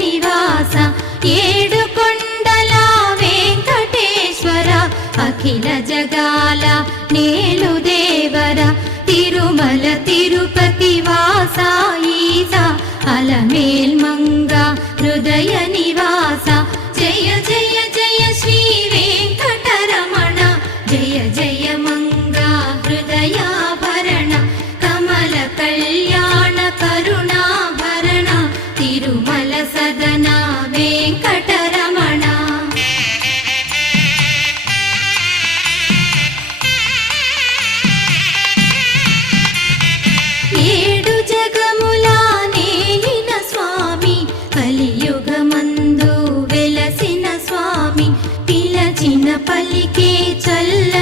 నివాస ఏడు కొండల వెంకటేశ్వర అఖిల జగాల నేలు దేవర తిరుమల తిరుపతి వాస ఈస అలమేల్ మంగ హృదయ నివాస జయ జయ జయ శ్రీ వెంకటరమణ జయ జయ మంగ హృదయాభరణ కమల కళ్యాణ కరుణాభరణ తిరుమల సదన వెంకటరమణ ఏడు జగముల నేలిన స్వామి కలియుగమందు వెలసిన స్వామి పిలచిన పలికే చల్ల